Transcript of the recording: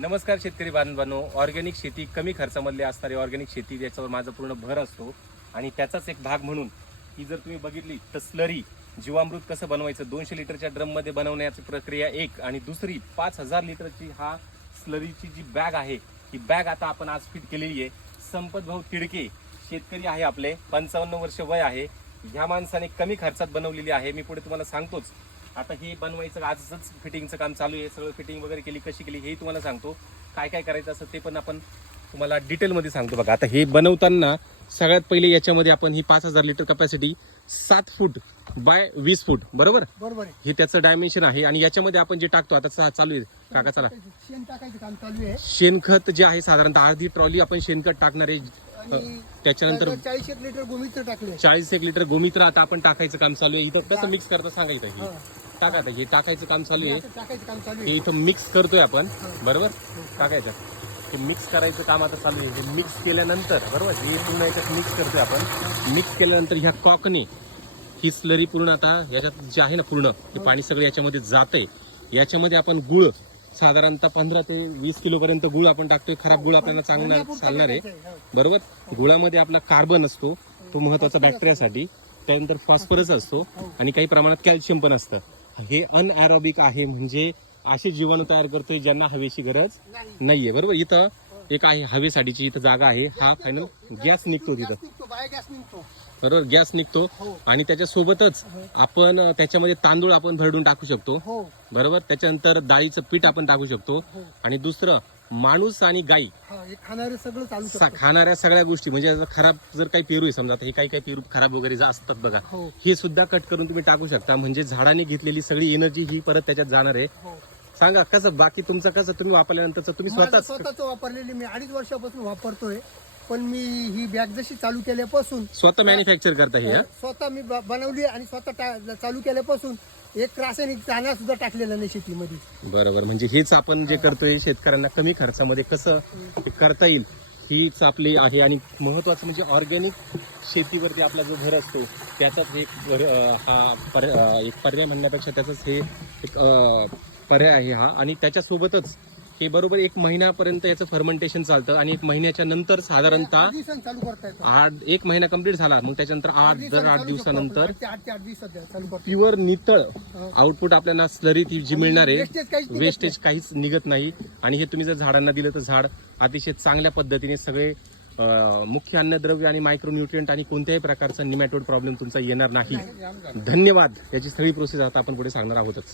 नमस्कार शेतकरी बांधवांनो. ऑर्गॅनिक शेती कमी खर्चामधली असणारी ऑर्गॅनिक शेती याच्यावर माझा पूर्ण भर असतो आणि त्याचाच एक भाग म्हणून ही जर तुम्ही बघितली तर स्लरी जीवामृत कसं बनवायचं दोनशे लिटरच्या ड्रममध्ये बनवण्याची प्रक्रिया एक आणि दुसरी पाच हजार लिटरची हा स्लरीची जी बॅग आहे ही बॅग आता आपण आज फिट केलेली आहे. संपत भाऊ तिडके शेतकरी आहे आपले पंचावन्न वर्ष वय आहे. ह्या माणसाने कमी खर्चात बनवलेली आहे. मी पुढे तुम्हाला सांगतोच. आता हे बनवायचं आजच फिटिंगचं काम चालू आहे. सगळं फिटिंग वगैरे केली कशी केली हेही तुम्हाला सांगतो. काय काय करायचं असं ते पण आपण तुम्हाला डिटेलमध्ये सांगतो बघा. आता हे बनवताना सगळ्यात पहिले याच्यामध्ये आपण ही पाच हजार लिटर कपॅसिटी सात फूट बाय वीस फूट बरोबर? बरोबर आहे. हे त्याचं डायमेन्शन आहे. आणि याच्यामध्ये आपण जे टाकतो आता चा- चालू आहे. काका चला. शेण टाकायचं काम चालू आहे. शेणखत जे आहे साधारणतः अर्धी ट्रॉली आपण शेणखत टाकणार आहे. आणि त्याच्यानंतर चाळीस एक लिटर गोमित्र टाकले चाळीस एक लिटर गोमित्र आता आपण टाकायचं काम चालू आहे. इथं कसं मिक्स करता सांगा इथं हे. हा. टाका आता. हे टाकायचं काम चालू आहे. टाकायचं काम चालू हे आहे इथं मिक्स करतोय आपण. बरोबर? टाकायचं. हे मिक्स करायचं काम आता चालू आहे. हे मिक्स केल्यानंतर बरोबर? हे पूर्ण याच्यात मिक्स करतोय आपण. मिक्स केल्यानंतर ह्या कॉकने ही स्लरी पूर्ण आता याच्यात जे आहे ना पूर्ण हे पाणी सगळं याच्यामध्ये जातंय. याच्यामध्ये आपण गुळ साधारणतः पंधरा ते वीस किलो पर्यंत गुळ आपण टाकतोय. खराब गुळ आपल्याला चांगला चालणार आहे. हो. बरोबर? गुळामध्ये आपला कार्बन असतो. तो महत्त्वाचा बॅक्टेरियासाठी त्यानंतर फॉस्फरस असतो. आणि काही प्रमाणात कॅल्शियम पण असतं. हे अनएरोबिक आहे म्हणजे असे जीवाणू तयार करतोय ज्यांना हवेची गरज नाही. नाहीये. बरोबर? इथं एक आहे हवेसाठीची इथं जागा आहे. हा फायनल गॅस निघतो तिथं. बरोबर? गॅस निघतो. हो. आणि त्याच्या सोबतच आपण त्याच्यामध्ये तांदूळ आपण भरडून टाकू शकतो. हो. बरोबर? त्याच्यानंतर डाळीचं पीठ आपण टाकू शकतो. हो. आणि दुसरं माणूस आणि गाई हा हे खाणारे सगळं चालू सा- शकतो. खाणाऱ्या सगळ्या गोष्टी म्हणजे आता खराब जर काही पेरू आहे समजा आता हे काही काही पेरू खराब वगैरे जा- असतात बघा हो. हे सुद्धा कट करून तुम्ही टाकू शकता. म्हणजे झाडाने घेतलेली सगळी एनर्जी ही परत त्याच्यात जाणार आहे. हो. सांगा कसं बाकी तुमचं कसं? तुम्ही वापरल्यानंतर तुम्ही माझं स्वतःच स्वतःच वापरलेली मी अडीच वर्षापासून वापरतोय पण मी ही बॅग जशी चालू केल्यापासून स्वतः मॅन्युफॅक्चर करता हे हा? स्वतः मी ब- बनवली आणि स्वतः टा- चालू केल्यापासून एक रासायनिक दाणा सुद्धा टाकलेला नाही शेतीमध्ये. बरोबर. म्हणजे हेच आपण जे करतोय शेतकऱ्यांना कमी खर्चामध्ये कसं करता येईल हीच आपली आहे. आणि महत्वाचं म्हणजे ऑर्गॅनिक शेतीवरती आपला जो भर असतो त्याचाच एक भर- अं, हा पर- अं, एक पर्याय म्हणण्यापेक्षा त्याचाच हे एक अं, पर्याय आहे हा. आणि त्याच्यासोबतच हे बरोबर एक महिन्यापर्यंत याचं फर्मेंटेशन चालतं आणि एक महिन्याच्या नंतर साधारणतः आठ दिवसांनी चालू करता येतं. आठ एक महिना कंप्लीट झाला. मग त्याच्यानंतर आठ दर आठ चालू दिवसानंतर आपण. आठ ते आठ ते आठ दिवसात चालू करतो. प्युअर नितळ. आउटपुट आपल्याला स्लरी ती जी मिळणार आहे wastage काहीच निघत वेस्टेज काहीच निघत नाही. आणि हे तुम्ही जर झाडांना दिलं तर झाड अतिशय चांगल्या पद्धतीने सगळे अं, मुख्य अन्नद्रव्य आणि मायक्रोन्युट्रियंट आणि कोणत्याही प्रकारचा निमॅटोड प्रॉब्लेम तुमचा येणार नाही. धन्यवाद. याची सगळी प्रोसेस आता आपण पुढे सांगणार आहोतच.